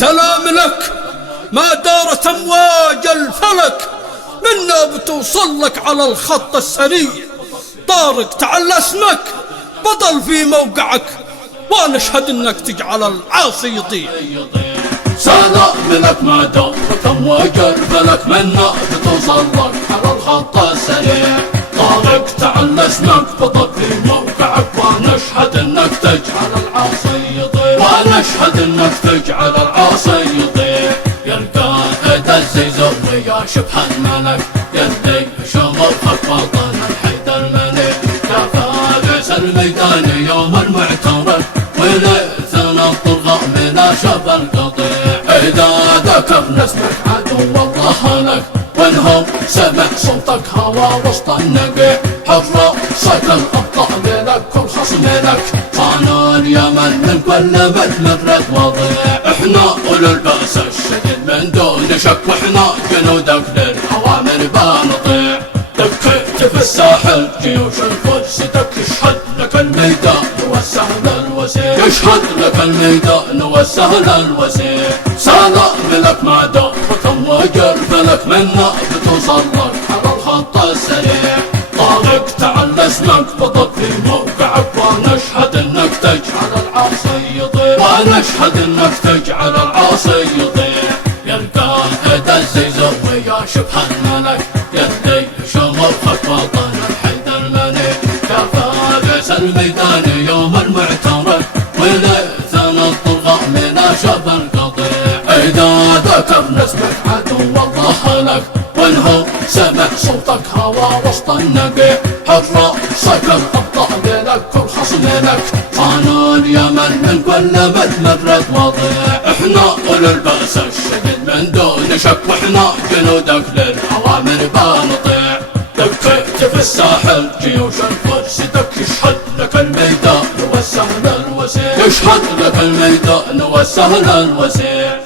سلام لك ما دارت امواج الفلك، منا بتوصل لك على الخط السريع. طارق تعال اسمك بطل في موقعك، ونشهد انك تجعل العاصي يطيع. سلام لك ما دارت امواج الفلك، منا بتوصل لك على الخط السريع. طارق تعال اسمك بطل في موقعك، ونشهد انك تجعل العاصي يطيع. ونشهد انك تجعل العاصي يطيع. يا القائد الزيزوي يا شبح الملك، يا اللي شموخك بطل الحيد الملك، يا فارس الميدان يوم المعترك، وليثنا الطرغاء من شب القطيع. إذا ذكرنا اسمك عدو الله لك، وانهم سمع صوتك هوى وسط النقيع. حر صيت الأبطال لك والخصم لك، صانوا اليمن من كل مدمرة وضيع. احنا أولو البأس الشديد من دون شك، واحنا جنودك للأوامر بنطيع. دكيت في الساحل جيوش القدس تشهد لك الميدان والسهل الوسيع. يشهد لك الميدان والسهل الوسيع. سلام لك ما دارت امواج الفلك، منا بتوصل لك على الخط السريع. طارق تعال اسمك بطل في موقعك، ونشهد انك تجعل العاصي يطيع. ونشهد انك تجعل العاصي يطيع. يا القائد الزيزوي يا شبح الملك، يا اللي شموخك بطل الحيد الملك، يا فارس الميدان يوم المعترك، وليثنا الطرغاء من شب القطيع. إذا ذكرنا اسمك عدو الله لك، وانهم سمع صوتك هوى وسط النقيع. حر صيت الأبطال لك والخصم لك، صانوا اليمن من كل مدمرة وضيع. احنا أولو البأس الشديد من دون شك، واحنا جنودك للأوامر بنطيع. دكيت في الساحل جيوش الفرس يشهد لك الميدان والسهل الوسيع. يشهد لك الميدان والسهل الوسيع.